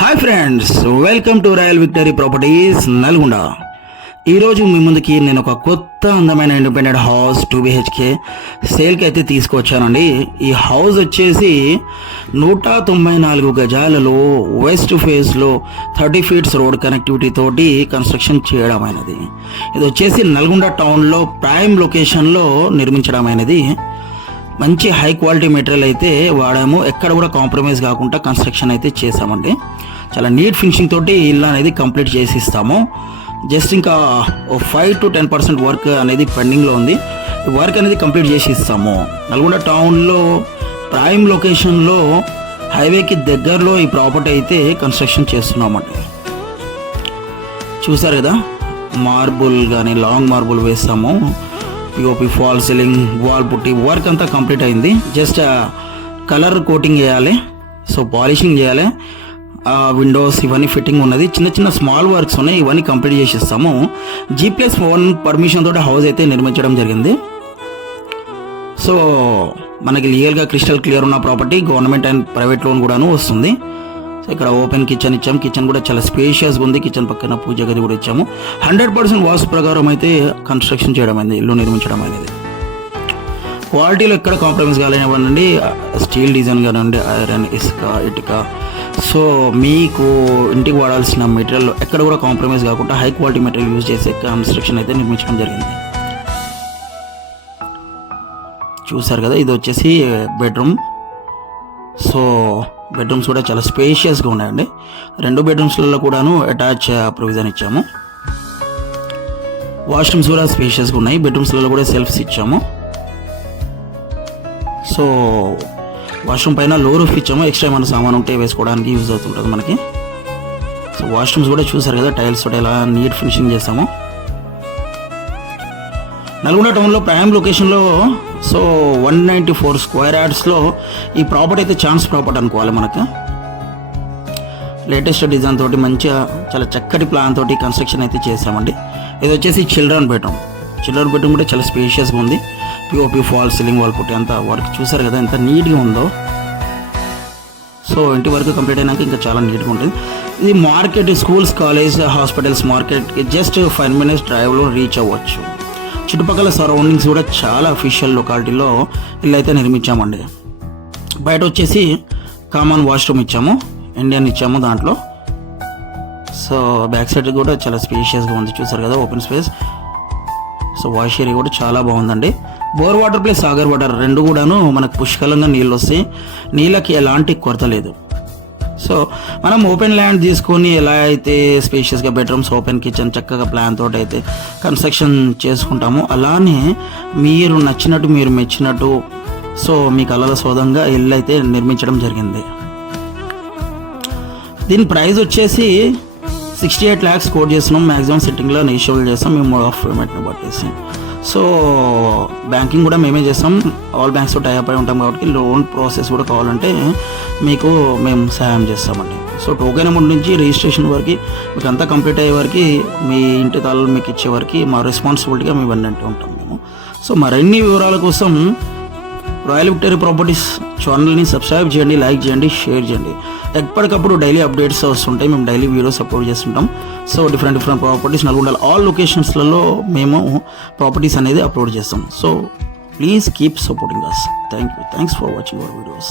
Hi friends, welcome to royal Victory properties Nalgonda. ఈరోజు మీ ముందుకి నేను ఒక కొత్త అందమైన ఇండిపెండెంట్ హౌస్ 2 BHK సేల్కి అయితే తీసుకొచ్చానండి. ఈ హౌస్ వచ్చేసి 194 గజాలలో వెస్ట్ ఫేస్లో 30 ఫీట్స్ రోడ్ కనెక్టివిటీ తోటి కన్స్ట్రక్షన్ చేయడమైనది. ఇది వచ్చేసి నల్గొండ టౌన్లో ప్రైమ్ లొకేషన్లో నిర్మించడమైనది. మంచి హై క్వాలిటీ మెటీరియల్ అయితే వాడాము, ఎక్కడ కూడా కాంప్రమైజ్ కాకుండా కన్స్ట్రక్షన్ అయితే చేసామండి. చాలా నీట్ ఫినిషింగ్ తోటి ఇల్లు అనేది కంప్లీట్ చేసి ఇస్తాము. జస్ట్ ఇంకా 5 to 10% వర్క్ అనేది పెండింగ్లో ఉంది. వర్క్ అనేది కంప్లీట్ చేసి ఇస్తాము. నల్గొండ టౌన్లో ప్రైమ్ లొకేషన్లో హైవేకి దగ్గరలో ఈ ప్రాపర్టీ అయితే కన్స్ట్రక్షన్ చేస్తున్నామండి. చూసారు కదా, మార్బుల్ కానీ లాంగ్ మార్బుల్ వేస్తాము. POP, fall ceiling, wall putty work అంతా కంప్లీట్ అయింది. జస్ట్ కలర్ కోటింగ్ చేయాలి, సో పాలిషింగ్ చేయాలి. విండోస్ ఇవన్నీ ఫిట్టింగ్ ఉన్నది. చిన్న చిన్న స్మాల్ వర్క్స్ ఉన్నాయి, ఇవన్నీ కంప్లీట్ చేసి ఇస్తాము. G+1 పర్మిషన్ తోటి హౌస్ అయితే నిర్మించడం జరిగింది. సో మనకి లీగల్గా క్రిస్టల్ క్లియర్ ఉన్న property, government and private loan కూడాను వస్తుంది. సో ఇక్కడ ఓపెన్ కిచెన్ ఇచ్చాము. కిచెన్ కూడా చాలా స్పేషియస్గా ఉంది. కిచెన్ పక్కన పూజ గది కూడా ఇచ్చాము. 100% వాస్తు ప్రకారం అయితే కన్స్ట్రక్షన్ చేయడం అయింది, ఇల్లు నిర్మించడం అనేది. క్వాలిటీలో ఎక్కడ కాంప్రమైజ్ కాలేనివ్వండి, స్టీల్ డిజైన్ కానివ్వండి, ఐరన్, ఇసుక, ఇటుక. సో మీకు ఇంటికి వాడాల్సిన మెటీరియల్ ఎక్కడ కూడా కాంప్రమైజ్ కాకుండా హై క్వాలిటీ మెటీరియల్ యూజ్ చేసే కన్స్ట్రక్షన్ అయితే నిర్మించడం జరిగింది. చూసారు కదా, ఇది వచ్చేసి బెడ్రూమ్. సో బెడ్రూమ్స్ కూడా చాలా స్పేషియస్గా ఉన్నాయండి. 2 బెడ్రూమ్స్లలో కూడాను అటాచ్ ప్రొవిజన్ ఇచ్చాము. వాష్రూమ్స్ కూడా స్పేషియస్గా ఉన్నాయి. బెడ్రూమ్స్లలో కూడా సెల్ఫ్స్ ఇచ్చాము. సో వాష్రూమ్ పైన లో రూఫ్ ఇచ్చాము. ఎక్స్ట్రా ఏమైనా సామాన్ ఉంటే వేసుకోవడానికి యూజ్ అవుతుంటుంది మనకి. సో వాష్రూమ్స్ కూడా చూసారు కదా, టైల్స్ తోటి ఎలా నీట్ ఫినిషింగ్ చేస్తాము. నల్గొండ టౌన్లో ప్రైమ్ లొకేషన్లో సో 194 స్క్వేర్ యార్డ్స్లో ఈ ప్రాపర్టీ అయితే ఛాన్స్ ప్రాపర్టీ అనుకోవాలి. మనకు లేటెస్ట్ డిజైన్ తోటి మంచిగా చాలా చక్కటి ప్లాన్ తోటి కన్స్ట్రక్షన్ అయితే చేసామండి. ఇది వచ్చేసి చిల్డ్రన్ బెడ్రూమ్. చిల్డ్రన్ బెడ్రూమ్ కూడా చాలా స్పేషియస్గా ఉంది. పిఓపి, ఫాల్ సీలింగ్, వాల్ పుట్టి అంతా వర్క్ చూసారు కదా ఎంత నీట్గా ఉందో. సో ఇంటి వరకు కంప్లీట్ అయినాక ఇంకా చాలా నీట్గా ఉంటుంది. ఇది మార్కెట్, స్కూల్స్, కాలేజ్, హాస్పిటల్స్, మార్కెట్కి జస్ట్ 5 minutes డ్రైవ్లో రీచ్ అవ్వచ్చు. చుట్టుపక్కల సరౌండింగ్స్ కూడా చాలా అఫీషియల్ లొకాలిటీలో ఇల్లు అయితే నిర్మించామండి. బయట వచ్చేసి కామన్ వాష్రూమ్ ఇచ్చాము, ఇండియన్ ఇచ్చాము దాంట్లో. సో బ్యాక్ సైడ్ కూడా చాలా స్పేషియస్గా ఉంది. చూసారు కదా, open space. So wash area కూడా చాలా బాగుందండి. Bore water plus Sagar water 2 కూడాను మనకు పుష్కలంగా నీళ్ళు వస్తాయి. నీళ్ళకి ఎలాంటి కొరత లేదు. సో మనం ఓపెన్ ల్యాండ్ తీసుకొని ఎలా అయితే స్పేషియస్గా బెడ్రూమ్స్, ఓపెన్ కిచెన్ చక్కగా ప్లాన్ తోటి అయితే కన్స్ట్రక్షన్ చేసుకుంటామో, అలానే మీరు నచ్చినట్టు, మీరు మెచ్చినట్టు, సో మీ కళల సోదంగా ఇల్లు అయితే నిర్మించడం జరిగింది. దీని ప్రైస్ వచ్చేసి 68 lakhs కోట్ చేస్తున్నాం. మ్యాక్సిమం సిట్టింగ్లో నెగోషియబుల్ చేస్తాం మేము మోడ్ ఆఫ్ పేమెంట్ని బట్టేసి. సో బ్యాంకింగ్ కూడా మేమే చేస్తాం. ఆల్ బ్యాంక్స్తో టైప్ అయి ఉంటాం కాబట్టి లోన్ ప్రాసెస్ కూడా కావాలంటే మీకు మేము సహాయం చేస్తామండి. సో టోకెన్ అమౌంట్ నుంచి రిజిస్ట్రేషన్ వరకు మీకు అంతా కంప్లీట్ అయ్యే వరకు, మీ ఇంటి తాళాలు మీకు ఇచ్చే వరకు మా రెస్పాన్సిబిలిటీగా మేము వెంటనే ఉంటాం మేము. సో మరిన్ని వివరాల కోసం రాయల్ విక్టరీ ప్రాపర్టీస్ ఛానల్ని సబ్స్క్రైబ్ చేయండి, లైక్ చేయండి, షేర్ చేయండి. ఎప్పటికప్పుడు డైలీ అప్డేట్స్ వస్తుంటాయి. మేము డైలీ వీడియోస్ అప్లోడ్ చేస్తుంటాం. So different properties Nalgonda all లొకేషన్స్లలో మేము ప్రాపర్టీస్ అనేది అప్లోడ్ చేస్తాం. So please keep supporting us. Thanks for watching our videos.